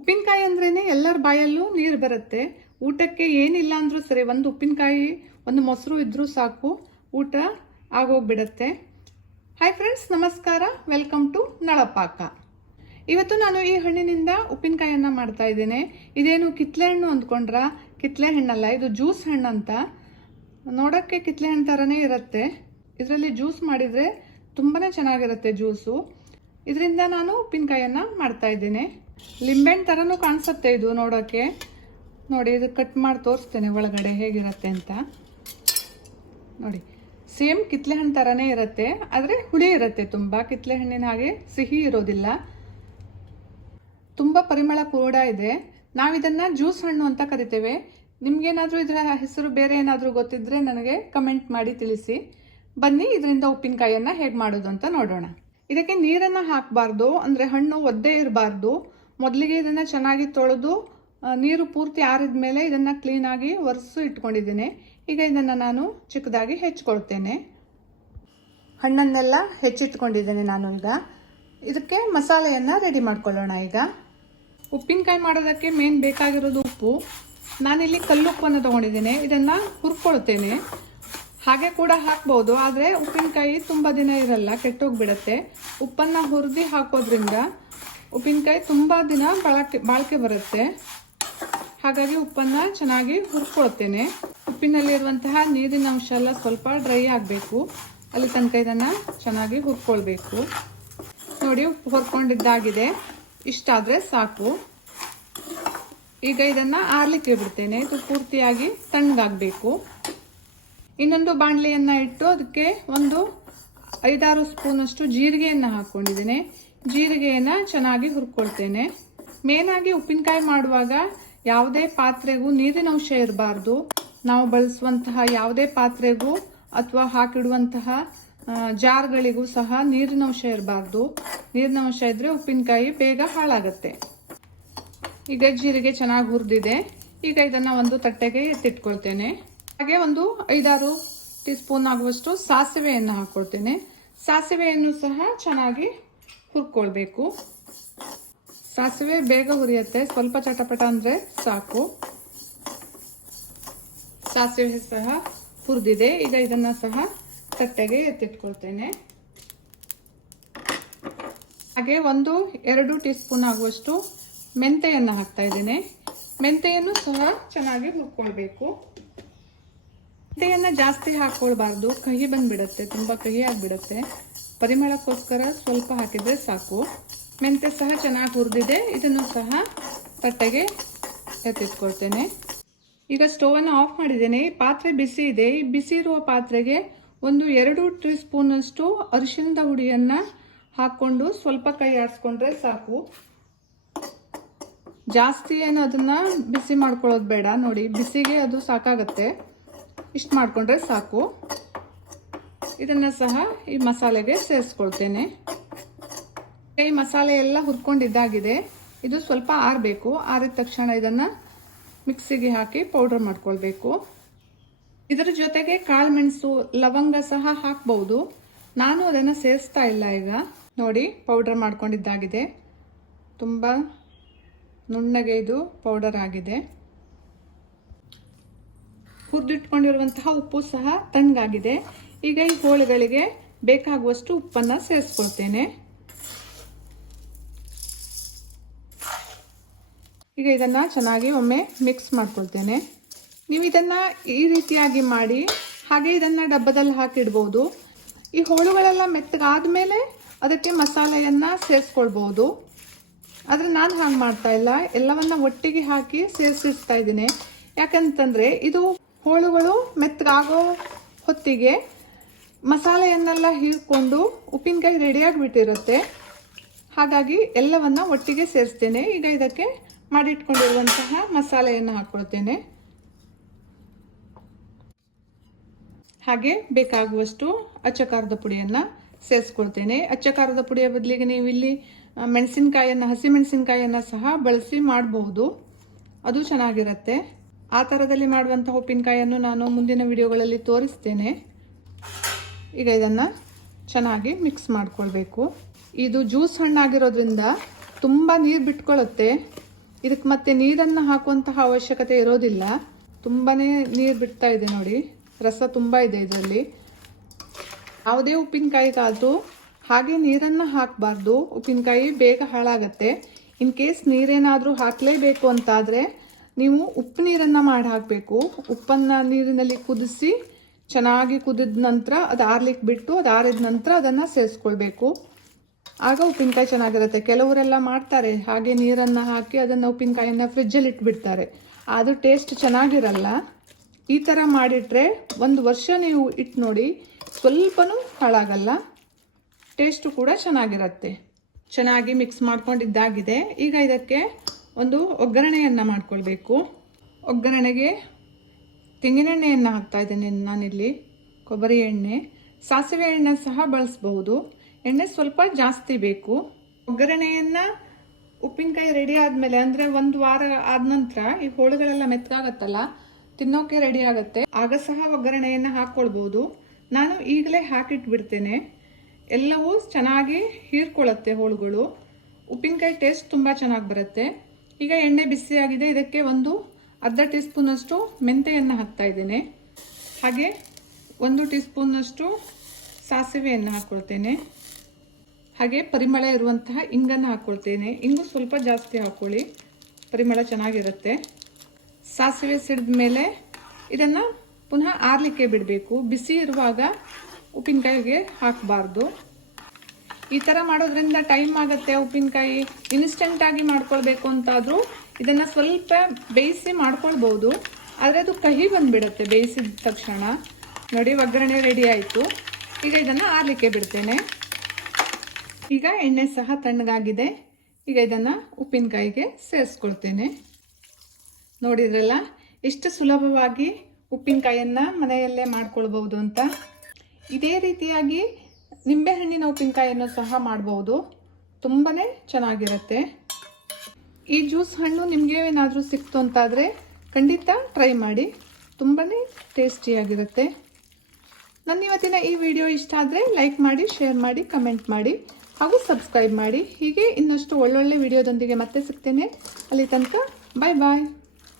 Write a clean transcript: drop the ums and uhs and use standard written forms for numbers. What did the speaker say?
ಉಪ್ಪಿನಕಾಯಿ ಅಂದ್ರೇನೆ ಎಲ್ಲರ ಬಾಯಲ್ಲೂ ನೀರು ಬರುತ್ತೆ. ಊಟಕ್ಕೆ ಏನಿಲ್ಲ ಅಂದ್ರೂ ಸರಿ, ಒಂದು ಉಪ್ಪಿನಕಾಯಿ ಒಂದು ಮೊಸರು ಇದ್ರೂ ಸಾಕು, ಊಟ ಆಗೋಗ್ಬಿಡತ್ತೆ. ಹಾಯ್ ಫ್ರೆಂಡ್ಸ್, ನಮಸ್ಕಾರ. ವೆಲ್ಕಮ್ ಟು ನಳಪಾಕ. ಇವತ್ತು ನಾನು ಈ ಹಣ್ಣಿನಿಂದ ಉಪ್ಪಿನಕಾಯಿಯನ್ನು ಮಾಡ್ತಾ ಇದ್ದೇನೆ. ಇದೇನು ಕಿತ್ಲೆ ಹಣ್ಣು ಅಂದ್ಕೊಂಡ್ರ? ಕಿತ್ಲೆ ಹಣ್ಣಲ್ಲ, ಇದು ಜ್ಯೂಸ್ ಹಣ್ಣು ಅಂತ. ನೋಡೋಕ್ಕೆ ಕಿತ್ಲೆ ಹಣ್ಣು ಥರನೇ ಇರುತ್ತೆ. ಇದರಲ್ಲಿ ಜ್ಯೂಸ್ ಮಾಡಿದರೆ ತುಂಬಾ ಚೆನ್ನಾಗಿರುತ್ತೆ ಜ್ಯೂಸು. ಇದರಿಂದ ನಾನು ಉಪ್ಪಿನಕಾಯಿಯನ್ನು ಮಾಡ್ತಾ ಇದ್ದೇನೆ. ಲಿಂಬೆಹಣ್ಣು ಥರನೂ ಕಾಣಿಸುತ್ತೆ ಇದು ನೋಡೋಕ್ಕೆ. ನೋಡಿ, ಇದು ಕಟ್ ಮಾಡಿ ತೋರಿಸ್ತೇನೆ ಒಳಗಡೆ ಹೇಗಿರುತ್ತೆ ಅಂತ. ನೋಡಿ, ಸೇಮ್ ಕಿತ್ಲೆ ಹಣ್ಣು ಥರನೇ ಇರುತ್ತೆ, ಆದರೆ ಹುಳಿ ಇರುತ್ತೆ ತುಂಬ. ಕಿತ್ಲೆ ಹಣ್ಣಿನ ಹಾಗೆ ಸಿಹಿ ಇರೋದಿಲ್ಲ. ತುಂಬ ಪರಿಮಳ ಕೂಡ ಇದೆ. ನಾವಿದನ್ನು ಜ್ಯೂಸ್ ಹಣ್ಣು ಅಂತ ಕರಿತೇವೆ. ನಿಮ್ಗೇನಾದರೂ ಇದರ ಹೆಸರು ಬೇರೆ ಏನಾದರೂ ಗೊತ್ತಿದ್ರೆ ನನಗೆ ಕಮೆಂಟ್ ಮಾಡಿ ತಿಳಿಸಿ. ಬನ್ನಿ, ಇದರಿಂದ ಉಪ್ಪಿನಕಾಯಿಯನ್ನು ಹೇಗೆ ಮಾಡೋದು ಅಂತ ನೋಡೋಣ. ಇದಕ್ಕೆ ನೀರನ್ನು ಹಾಕಬಾರ್ದು, ಅಂದರೆ ಹಣ್ಣು ಒದ್ದೆ ಇರಬಾರ್ದು. ಮೊದಲಿಗೆ ಇದನ್ನು ಚೆನ್ನಾಗಿ ತೊಳೆದು ನೀರು ಪೂರ್ತಿ ಆರಿದ ಮೇಲೆ ಇದನ್ನು ಕ್ಲೀನಾಗಿ ಒರೆಸು ಇಟ್ಕೊಂಡಿದ್ದೀನಿ. ಈಗ ಇದನ್ನು ನಾನು ಚಿಕ್ಕದಾಗಿ ಹೆಚ್ಚಿಕೊಳ್ತೇನೆ. ಹಣ್ಣನ್ನೆಲ್ಲ ಹೆಚ್ಚಿಟ್ಕೊಂಡಿದ್ದೇನೆ ನಾನು. ಈಗ ಇದಕ್ಕೆ ಮಸಾಲೆಯನ್ನು ರೆಡಿ ಮಾಡ್ಕೊಳ್ಳೋಣ. ಈಗ ಉಪ್ಪಿನಕಾಯಿ ಮಾಡೋದಕ್ಕೆ ಮೇನ್ ಬೇಕಾಗಿರೋದು ಉಪ್ಪು. ನಾನಿಲ್ಲಿ ಕಲ್ಲುಪ್ಪನ್ನು ತೊಗೊಂಡಿದ್ದೇನೆ. ಇದನ್ನು ಹುರ್ಕೊಳ್ತೇನೆ. ಹಾಗೆ ಕೂಡ ಹಾಕ್ಬೋದು, ಆದರೆ ಉಪ್ಪಿನಕಾಯಿ ತುಂಬ ದಿನ ಇರಲ್ಲ, ಕೆಟ್ಟೋಗ್ಬಿಡತ್ತೆ. ಉಪ್ಪನ್ನು ಹುರಿದು ಹಾಕೋದ್ರಿಂದ ಉಪ್ಪಿನಕಾಯಿ ತುಂಬ ದಿನ ಬಾಳಿಕೆ ಬರುತ್ತೆ. ಹಾಗಾಗಿ ಉಪ್ಪನ್ನು ಚೆನ್ನಾಗಿ ಹುರ್ಕೊಳ್ತೇನೆ. ಉಪ್ಪಿನಲ್ಲಿರುವಂತಹ ನೀರಿನ ಅಂಶ ಎಲ್ಲ ಸ್ವಲ್ಪ ಡ್ರೈ ಆಗಬೇಕು, ಅಲ್ಲಿ ತನಕ ಇದನ್ನು ಚೆನ್ನಾಗಿ ಹುರ್ಕೊಳ್ಬೇಕು. ನೋಡಿ, ಉಪ್ಪು ಹುರ್ಕೊಂಡಿದ್ದಾಗಿದೆ. ಇಷ್ಟಾದರೆ ಸಾಕು. ಈಗ ಇದನ್ನು ಆರ್ಲಿಕ್ಕೆ ಬಿಡ್ತೇನೆ. ಇದು ಪೂರ್ತಿಯಾಗಿ ತಣ್ಣಗಾಗಬೇಕು. ಇನ್ನೊಂದು ಬಾಣಲೆಯನ್ನು ಇಟ್ಟು ಅದಕ್ಕೆ ಒಂದು 5-6 ಸ್ಪೂನಷ್ಟು ಜೀರಿಗೆಯನ್ನು ಹಾಕ್ಕೊಂಡಿದ್ದೇನೆ. ಜೀರಿಗೆಯನ್ನು ಚೆನ್ನಾಗಿ ಹುರ್ಕೊಳ್ತೇನೆ. ಮೇನಾಗಿ ಉಪ್ಪಿನಕಾಯಿ ಮಾಡುವಾಗ ಯಾವುದೇ ಪಾತ್ರೆಗೂ ನೀರಿನ ಅಂಶ ಇರಬಾರ್ದು. ನಾವು ಬಳಸುವಂತಹ ಯಾವುದೇ ಪಾತ್ರೆಗೂ ಅಥವಾ ಹಾಕಿಡುವಂತಹ ಜಾರ್ಗಳಿಗೂ ಸಹ ನೀರಿನ ಅಂಶ ಇರಬಾರ್ದು. ನೀರಿನ ಅಂಶ ಇದ್ದರೆ ಉಪ್ಪಿನಕಾಯಿ ಬೇಗ ಹಾಳಾಗುತ್ತೆ. ಈಗ ಜೀರಿಗೆ ಚೆನ್ನಾಗಿ ಹುರಿದಿದೆ. ಈಗ ಇದನ್ನು ಒಂದು ತಟ್ಟೆಗೆ ಎತ್ತಿಟ್ಕೊಳ್ತೇನೆ. ಹಾಗೆ ಒಂದು 5-6 ಟೀ ಸ್ಪೂನ್ ಆಗುವಷ್ಟು ಸಾಸಿವೆಯನ್ನು ಹಾಕ್ಕೊಳ್ತೇನೆ. ಸಾಸಿವೆಯನ್ನು ಸಹ ಚೆನ್ನಾಗಿ ಹುರ್ಕೊಳ್ಬೇಕು. ಸಾಸಿವೆ ಬೇಗ ಹುರಿಯುತ್ತೆ, ಸ್ವಲ್ಪ ಚಟಪಟ ಅಂದರೆ ಸಾಕು. ಸಾಸಿವೆ ಸಹ ಹುರಿದಿದೆ. ಈಗ ಇದನ್ನು ಸಹ ತಟ್ಟೆಗೆ ಎತ್ತಿಟ್ಕೊಳ್ತೇನೆ. ಹಾಗೆ 1-2 ಟೀ ಸ್ಪೂನ್ ಆಗುವಷ್ಟು ಮೆಂತೆಯನ್ನು ಹಾಕ್ತಾ ಇದ್ದೇನೆ. ಮೆಂತೆಯನ್ನು ಸಹ ಚೆನ್ನಾಗಿ ಹುರ್ಕೊಳ್ಬೇಕು. ಮೆಂತೆಯನ್ನು ಜಾಸ್ತಿ ಹಾಕ್ಕೊಳ್ಬಾರ್ದು, ಕಹಿ ಬಂದ್ಬಿಡುತ್ತೆ, ತುಂಬ ಕಹಿ ಆಗಿಬಿಡುತ್ತೆ. ಪರಿಮಳಕ್ಕೋಸ್ಕರ ಸ್ವಲ್ಪ ಹಾಕಿದರೆ ಸಾಕು. ಮೆಂತೆ ಸಹ ಚೆನ್ನಾಗಿ ಹುರಿದಿದೆ. ಇದನ್ನು ಸಹ ತಟ್ಟೆಗೆ ಎತ್ತಿಟ್ಕೊಳ್ತೇನೆ. ಈಗ ಸ್ಟೋವನ್ನು ಆಫ್ ಮಾಡಿದ್ದೇನೆ. ಪಾತ್ರೆ ಬಿಸಿ ಇದೆ. ಈ ಬಿಸಿ ಇರುವ ಪಾತ್ರೆಗೆ 1-2 ಟೀ ಸ್ಪೂನಷ್ಟು ಅರಿಶಿಣದ ಹುಡಿಯನ್ನು ಹಾಕ್ಕೊಂಡು ಸ್ವಲ್ಪ ಕೈ ಆಡಿಸ್ಕೊಂಡ್ರೆ ಸಾಕು. ಜಾಸ್ತಿ ಏನು ಅದನ್ನು ಬಿಸಿ ಮಾಡ್ಕೊಳ್ಳೋದು ಬೇಡ. ನೋಡಿ, ಬಿಸಿಗೆ ಅದು ಸಾಕಾಗತ್ತೆ. ಇಷ್ಟು ಮಾಡಿಕೊಂಡ್ರೆ ಸಾಕು. ಇದನ್ನು ಸಹ ಈ ಮಸಾಲೆಗೆ ಸೇರಿಸ್ಕೊಳ್ತೇನೆ. ಈ ಮಸಾಲೆ ಎಲ್ಲ ಹುರ್ಕೊಂಡಿದ್ದಾಗಿದೆ. ಇದು ಸ್ವಲ್ಪ ಆರಬೇಕು. ಆರಿದ ತಕ್ಷಣ ಇದನ್ನು ಮಿಕ್ಸಿಗೆ ಹಾಕಿ ಪೌಡರ್ ಮಾಡ್ಕೊಳ್ಬೇಕು. ಇದರ ಜೊತೆಗೆ ಕಾಳುಮೆಣಸು, ಲವಂಗ ಸಹ ಹಾಕ್ಬಹುದು. ನಾನು ಅದನ್ನು ಸೇರಿಸ್ತಾ ಇಲ್ಲ. ಈಗ ನೋಡಿ, ಪೌಡರ್ ಮಾಡ್ಕೊಂಡಿದ್ದಾಗಿದೆ. ತುಂಬ ನುಣ್ಣಗೆ ಇದು ಪೌಡರ್ ಆಗಿದೆ. ಹುರಿದಿಟ್ಕೊಂಡಿರುವಂತಹ ಉಪ್ಪು ಸಹ ತಣ್ಣಗಾಗಿದೆ. ಈಗ ಈ ಹೋಳುಗಳಿಗೆ ಬೇಕಾಗುವಷ್ಟು ಉಪ್ಪನ್ನು ಸೇರಿಸ್ಕೊಳ್ತೇನೆ. ಈಗ ಇದನ್ನು ಚೆನ್ನಾಗಿ ಒಮ್ಮೆ ಮಿಕ್ಸ್ ಮಾಡ್ಕೊಳ್ತೇನೆ. ನೀವು ಇದನ್ನು ಈ ರೀತಿಯಾಗಿ ಮಾಡಿ ಹಾಗೆ ಇದನ್ನು ಡಬ್ಬದಲ್ಲಿ ಹಾಕಿಡ್ಬೋದು. ಈ ಹೋಳುಗಳೆಲ್ಲ ಮೆತ್ತಗಾದ ಮೇಲೆ ಅದಕ್ಕೆ ಮಸಾಲೆಯನ್ನು ಸೇರಿಸ್ಕೊಳ್ಬೋದು. ಆದರೆ ನಾನು ಹಾಗೆ ಮಾಡ್ತಾ ಇಲ್ಲ, ಎಲ್ಲವನ್ನ ಒಟ್ಟಿಗೆ ಹಾಕಿ ಸೇರಿಸಿಡ್ತಾ ಇದ್ದೀನಿ. ಯಾಕಂತಂದರೆ ಇದು ಹೋಳುಗಳು ಮೆತ್ತಗಾಗೋ ಹೊತ್ತಿಗೆ ಮಸಾಲೆಯನ್ನೆಲ್ಲ ಹೀರ್ಕೊಂಡು ಉಪ್ಪಿನಕಾಯಿ ರೆಡಿಯಾಗಿಬಿಟ್ಟಿರುತ್ತೆ. ಹಾಗಾಗಿ ಎಲ್ಲವನ್ನ ಒಟ್ಟಿಗೆ ಸೇರಿಸ್ತೇನೆ. ಈಗ ಇದಕ್ಕೆ ಮಾಡಿಟ್ಕೊಂಡಿರುವಂತಹ ಮಸಾಲೆಯನ್ನು ಹಾಕ್ಕೊಳ್ತೇನೆ. ಹಾಗೆ ಬೇಕಾಗುವಷ್ಟು ಅಚ್ಚ ಖಾರದ ಪುಡಿಯನ್ನು ಸೇರಿಸ್ಕೊಳ್ತೇನೆ. ಅಚ್ಚ ಖಾರದ ಪುಡಿಯ ಬದಲಿಗೆ ನೀವು ಇಲ್ಲಿ ಮೆಣಸಿನಕಾಯಿಯನ್ನು, ಹಸಿಮೆಣಸಿನಕಾಯಿಯನ್ನು ಸಹ ಬಳಸಿ ಮಾಡಬಹುದು. ಅದು ಚೆನ್ನಾಗಿರುತ್ತೆ. ಆ ಥರದಲ್ಲಿ ಮಾಡುವಂತಹ ಉಪ್ಪಿನಕಾಯಿಯನ್ನು ನಾನು ಮುಂದಿನ ವಿಡಿಯೋಗಳಲ್ಲಿ ತೋರಿಸ್ತೇನೆ. ಈಗ ಇದನ್ನು ಚೆನ್ನಾಗಿ ಮಿಕ್ಸ್ ಮಾಡ್ಕೊಳ್ಬೇಕು. ಇದು ಜ್ಯೂಸ್ ಹಣ್ಣಾಗಿರೋದ್ರಿಂದ ತುಂಬ ನೀರು ಬಿಟ್ಕೊಳ್ಳುತ್ತೆ. ಇದಕ್ಕೆ ಮತ್ತೆ ನೀರನ್ನು ಹಾಕುವಂತಹ ಅವಶ್ಯಕತೆ ಇರೋದಿಲ್ಲ. ತುಂಬಾ ನೀರು ಬಿಡ್ತಾ ಇದೆ ನೋಡಿ, ರಸ ತುಂಬ ಇದೆ ಇದರಲ್ಲಿ. ಯಾವುದೇ ಉಪ್ಪಿನಕಾಯಿಗಾದರೂ ಹಾಗೆ ನೀರನ್ನು ಹಾಕಬಾರ್ದು, ಉಪ್ಪಿನಕಾಯಿ ಬೇಗ ಹಾಳಾಗತ್ತೆ. ಇನ್ ಕೇಸ್ ನೀರೇನಾದರೂ ಹಾಕಲೇಬೇಕು ಅಂತಾದರೆ ನೀವು ಉಪ್ಪು ನೀರನ್ನು ಮಾಡಿ ಹಾಕಬೇಕು. ಉಪ್ಪನ್ನು ನೀರಿನಲ್ಲಿ ಕುದಿಸಿ ಚೆನ್ನಾಗಿ ಕುದಿದ ನಂತರ ಅದು ಆರ್ಲಿಕ್ಕೆ ಬಿಟ್ಟು ಅದು ಆರಿದ ನಂತರ ಅದನ್ನು ಸೇರಿಸ್ಕೊಳ್ಬೇಕು. ಆಗ ಉಪ್ಪಿನಕಾಯಿ ಚೆನ್ನಾಗಿರುತ್ತೆ. ಕೆಲವರೆಲ್ಲ ಮಾಡ್ತಾರೆ ಹಾಗೆ ನೀರನ್ನು ಹಾಕಿ ಅದನ್ನು ಉಪ್ಪಿನಕಾಯಿನ ಫ್ರಿಜ್ಜಲ್ಲಿ ಇಟ್ಬಿಡ್ತಾರೆ, ಅದು ಟೇಸ್ಟ್ ಚೆನ್ನಾಗಿರಲ್ಲ. ಈ ಥರ ಮಾಡಿಟ್ರೆ 1 ವರ್ಷ ನೀವು ಇಟ್ಟು ನೋಡಿ, ಸ್ವಲ್ಪನೂ ಹಾಳಾಗಲ್ಲ, ಟೇಸ್ಟು ಕೂಡ ಚೆನ್ನಾಗಿರುತ್ತೆ. ಚೆನ್ನಾಗಿ ಮಿಕ್ಸ್ ಮಾಡ್ಕೊಂಡಿದ್ದಾಗಿದೆ. ಈಗ ಇದಕ್ಕೆ ಒಂದು ಒಗ್ಗರಣೆಯನ್ನು ಮಾಡ್ಕೊಳ್ಬೇಕು. ಒಗ್ಗರಣೆಗೆ ತೆಂಗಿನೆಣ್ಣೆಯನ್ನು ಹಾಕ್ತಾ ಇದ್ದೇನೆ ನಾನಿಲ್ಲಿ, ಕೊಬ್ಬರಿ ಎಣ್ಣೆ, ಸಾಸಿವೆ ಎಣ್ಣೆ ಸಹ ಬಳಸ್ಬಹುದು. ಎಣ್ಣೆ ಸ್ವಲ್ಪ ಜಾಸ್ತಿ ಬೇಕು. ಒಗ್ಗರಣೆಯನ್ನು ಉಪ್ಪಿನಕಾಯಿ ರೆಡಿ ಆದಮೇಲೆ, ಅಂದರೆ 1 ವಾರ ಆದ ನಂತರ ಈ ಹೋಳುಗಳೆಲ್ಲ ಮೆತ್ತಗಾಗತ್ತಲ್ಲ, ತಿನ್ನೋಕೆ ರೆಡಿ ಆಗುತ್ತೆ, ಆಗ ಸಹ ಒಗ್ಗರಣೆಯನ್ನು ಹಾಕ್ಕೊಳ್ಬೋದು. ನಾನು ಈಗಲೇ ಹಾಕಿಟ್ಬಿಡ್ತೇನೆ, ಎಲ್ಲವೂ ಚೆನ್ನಾಗಿ ಹೀರ್ಕೊಳ್ಳುತ್ತೆ ಹೋಳುಗಳು. ಉಪ್ಪಿನಕಾಯಿ ಟೇಸ್ಟ್ ತುಂಬ ಚೆನ್ನಾಗಿ ಬರುತ್ತೆ. ಈಗ ಎಣ್ಣೆ ಬಿಸಿಯಾಗಿದೆ, ಇದಕ್ಕೆ ಒಂದು ಅರ್ಧ ಟೀ ಸ್ಪೂನಷ್ಟು ಮೆಂತೆಯನ್ನು ಹಾಕ್ತಾ ಇದ್ದೇನೆ. ಹಾಗೆ 1 ಟೀ ಸ್ಪೂನಷ್ಟು ಸಾಸಿವೆಯನ್ನು ಹಾಕ್ಕೊಳ್ತೇನೆ. ಹಾಗೆ ಪರಿಮಳ ಇರುವಂತಹ ಇಂಗನ್ನು ಹಾಕ್ಕೊಳ್ತೇನೆ. ಇಂಗು ಸ್ವಲ್ಪ ಜಾಸ್ತಿ ಹಾಕ್ಕೊಳ್ಳಿ, ಪರಿಮಳ ಚೆನ್ನಾಗಿರುತ್ತೆ. ಸಾಸಿವೆ ಸಿಡಿದ ಮೇಲೆ ಇದನ್ನು ಪುನಃ ಆರಲಿಕ್ಕೆ ಬಿಡಬೇಕು. ಬಿಸಿ ಇರುವಾಗ ಉಪ್ಪಿನಕಾಯಿಗೆ ಹಾಕಬಾರ್ದು. ಈ ಥರ ಮಾಡೋದ್ರಿಂದ ಟೈಮ್ ಆಗುತ್ತೆ. ಉಪ್ಪಿನಕಾಯಿ ಇನ್ಸ್ಟೆಂಟಾಗಿ ಮಾಡ್ಕೊಳ್ಬೇಕು ಅಂತಾದರೂ ಇದನ್ನು ಸ್ವಲ್ಪ ಬೇಯಿಸಿ ಮಾಡ್ಕೊಳ್ಬೋದು, ಆದರೆ ಅದು ಕಹಿ ಬಂದುಬಿಡುತ್ತೆ ಬೇಯಿಸಿದ ತಕ್ಷಣ. ನೋಡಿ, ಒಗ್ಗರಣೆ ರೆಡಿ ಆಯಿತು. ಈಗ ಇದನ್ನು ಆರಲಿಕ್ಕೆ ಬಿಡ್ತೇನೆ. ಈಗ ಎಣ್ಣೆ ಸಹ ತಣ್ಣಗಾಗಿದೆ. ಈಗ ಇದನ್ನು ಉಪ್ಪಿನಕಾಯಿಗೆ ಸೇರಿಸ್ಕೊಳ್ತೇನೆ. ನೋಡಿದ್ರಲ್ಲ ಎಷ್ಟು ಸುಲಭವಾಗಿ ಉಪ್ಪಿನಕಾಯಿಯನ್ನು ಮನೆಯಲ್ಲೇ ಮಾಡ್ಕೊಳ್ಬೋದು ಅಂತ. ಇದೇ ರೀತಿಯಾಗಿ ನಿಂಬೆಹಣ್ಣಿನ ಉಪ್ಪಿನಕಾಯಿಯನ್ನು ಸಹ ಮಾಡ್ಬೋದು, ತುಂಬಾ ಚೆನ್ನಾಗಿರುತ್ತೆ. ಈ ಜ್ಯೂಸ್ ಹಣ್ಣು ನಿಮಗೆ ಏನಾದರೂ ಸಿಕ್ತು ಅಂತಾದರೆ ಖಂಡಿತ ಟ್ರೈ ಮಾಡಿ, ತುಂಬಾ ಟೇಸ್ಟಿಯಾಗಿರುತ್ತೆ. ನನ್ನ ಇವತ್ತಿನ ಈ ವಿಡಿಯೋ ಇಷ್ಟ ಆದರೆ ಲೈಕ್ ಮಾಡಿ, ಶೇರ್ ಮಾಡಿ, ಕಮೆಂಟ್ ಮಾಡಿ ಹಾಗೂ ಸಬ್ಸ್ಕ್ರೈಬ್ ಮಾಡಿ. ಹೀಗೆ ಇನ್ನಷ್ಟು ಒಳ್ಳೊಳ್ಳೆ ವಿಡಿಯೋದೊಂದಿಗೆ ಮತ್ತೆ ಸಿಗ್ತೇನೆ. ಅಲ್ಲಿ ತನಕ ಬಾಯ್ ಬಾಯ್.